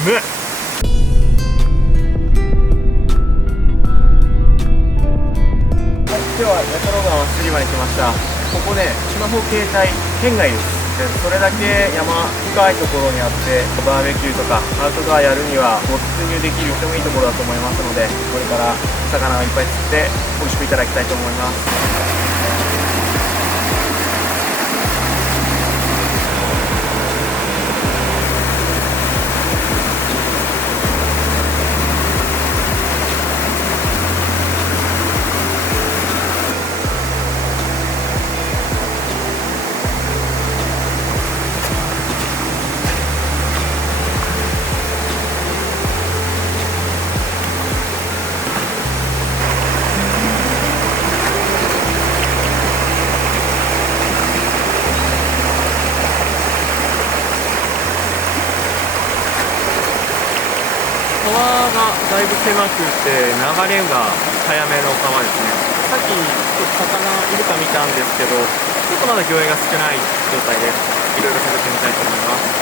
めっ。今日は八太郎川釣り場に来ました。ここね、スマホ携帯圏外です。でそれだけ山深いところにあって、バーベキューとかアウトドアやるには没入できるとてもいいところだと思いますので、これから魚をいっぱい釣って美味しくいただきたいと思います。川がだいぶ狭くて流れが速めの川ですね。さっきちょっと魚いるか見たんですけど、ちょっとまだ魚影が少ない状態です。いろいろ探ってみたいと思います。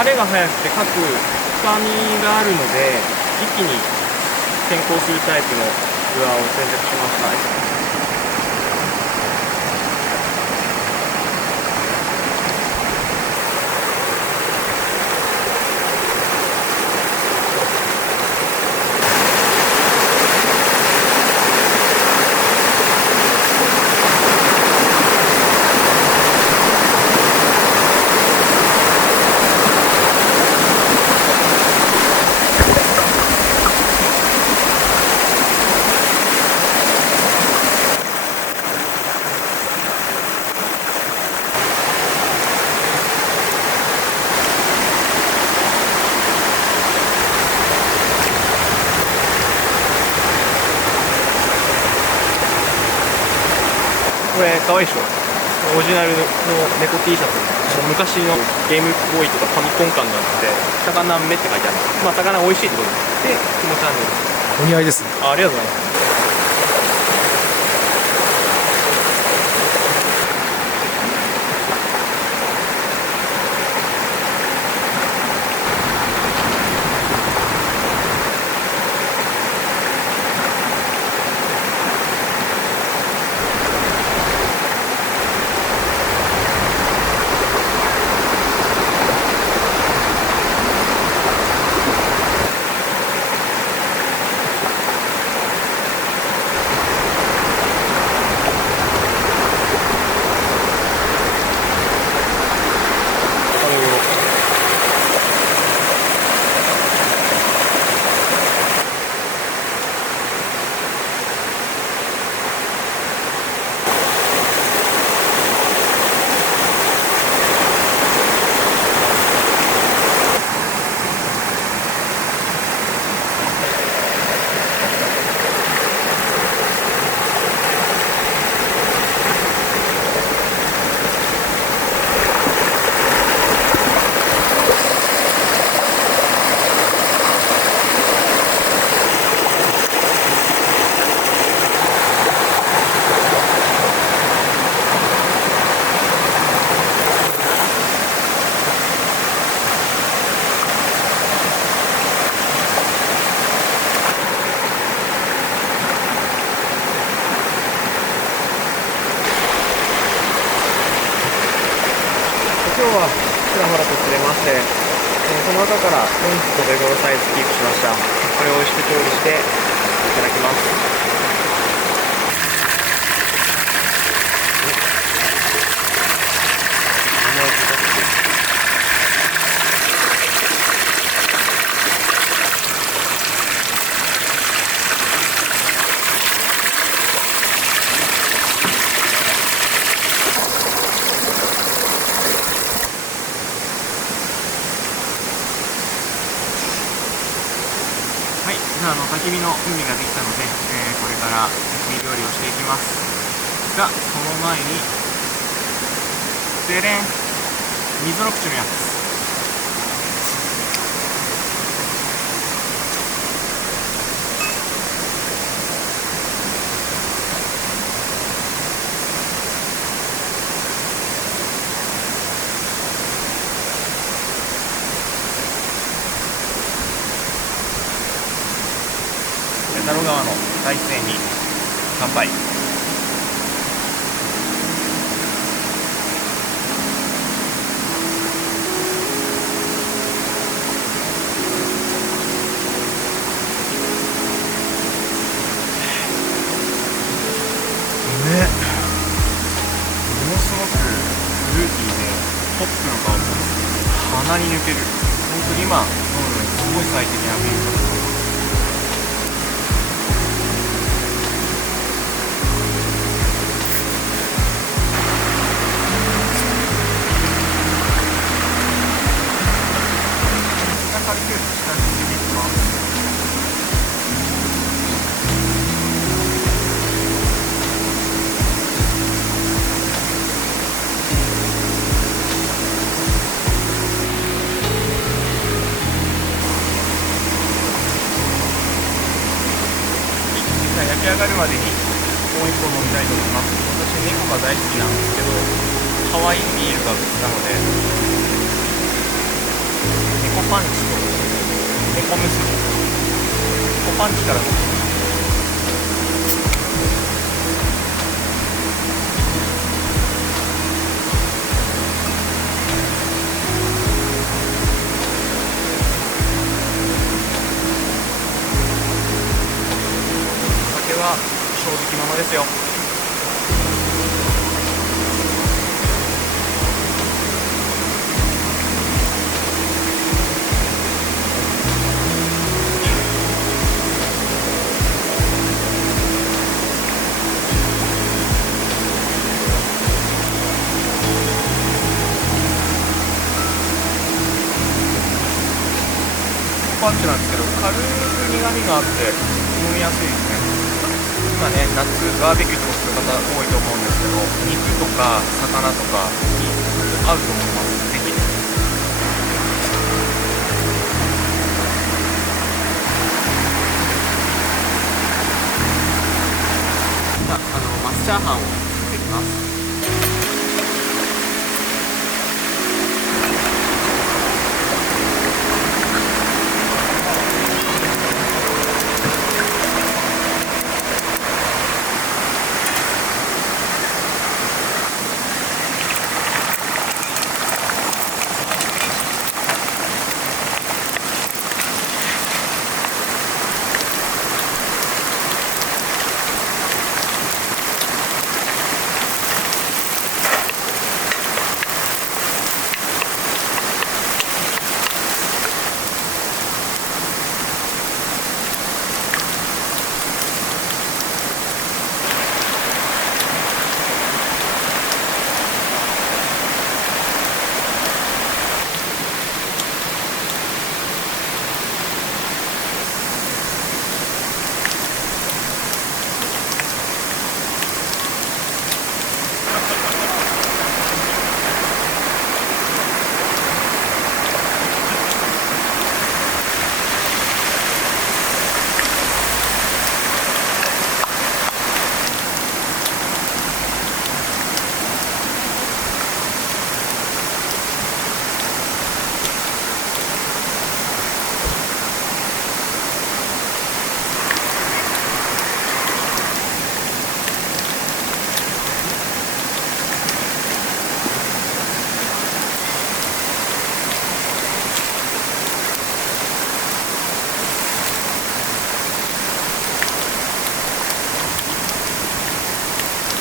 流れが速くて各深みがあるので、一気に先行するタイプのルアーを選択しました。これかわいいでしょ。オリジナルの猫 T シャツ、昔のゲームボーイとかファミコン感があって、魚目って書いてある。まあ魚美味しいってことで気持ち悪い。お似合いですね。ありがとうございます。今日はちらほらと釣れまして、その中から本日のベゴロサイズキープしました。これを美味しく調理していただきます。焚き火の準備ができたので、これから焚き火料理をしていきますが、その前にでれん、水の口のやつ。太郎川の大自然に乾杯。ね、ものすごくフルーティーでホップの香りが鼻に抜ける。本当に今、すごい最適なビールだと思います。軽く下に入れていきます。焼き上がるまでにもう一本飲みたいと思います。私猫が大好きなんですけど、可愛いビールが売ってたので、猫パンチと猫結び、猫パンチから飲む。酒は正直者ですよ。パンチなんですけど、軽く苦味があって飲みやすいですね。今ね、夏バーベキューとかする方多いと思うんですけど、肉とか魚とかに合うと思います。ぜひ。マスチャーハンを作っていきます。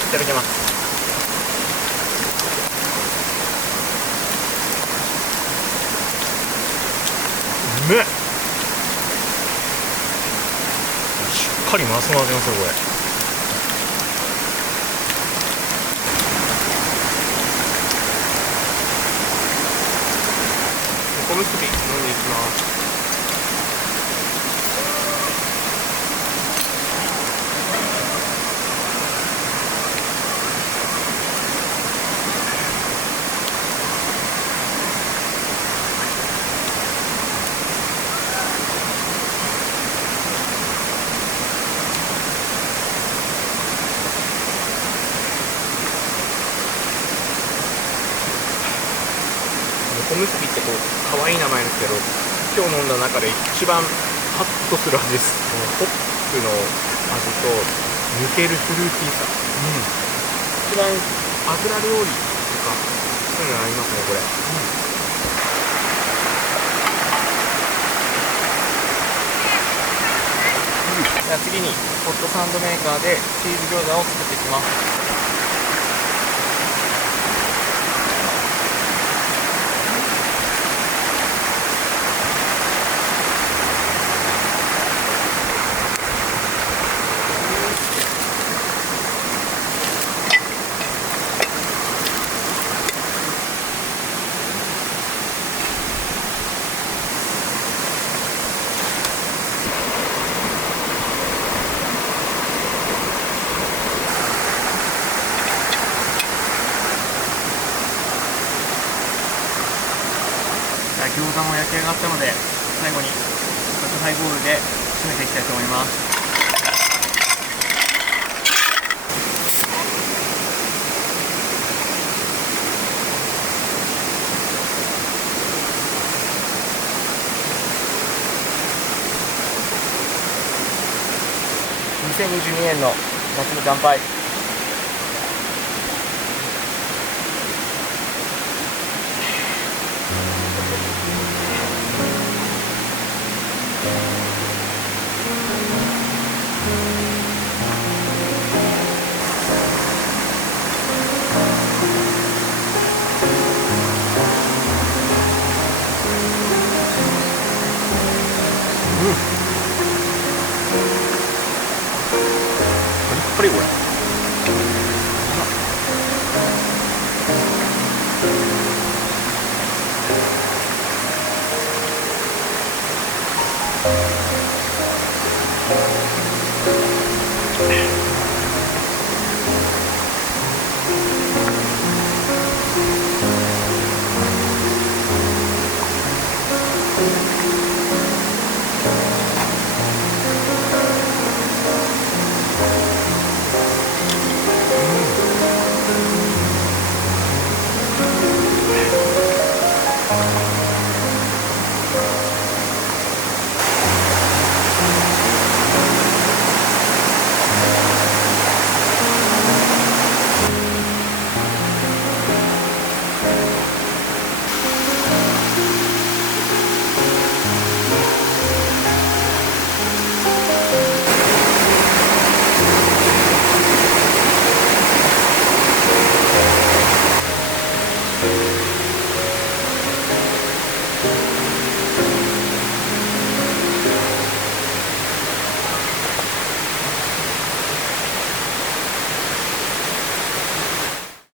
いただきます。うめえ。しっかりマスの味がするこれ。小結び飲んでいきます。おむすびってこう可愛い名前ですけど、今日飲んだ中で一番ハッとする味です。ホップの味と抜けるフルーティーさ、一番油料理とかそういうのありますねこれ。じゃあ次にホットサンドメーカーでチーズ餃子を作っていきます。餃子も焼き上がったので、最後にホットハイボールで締めていきたいと思います。2022年の夏に乾杯。パリパリこれ。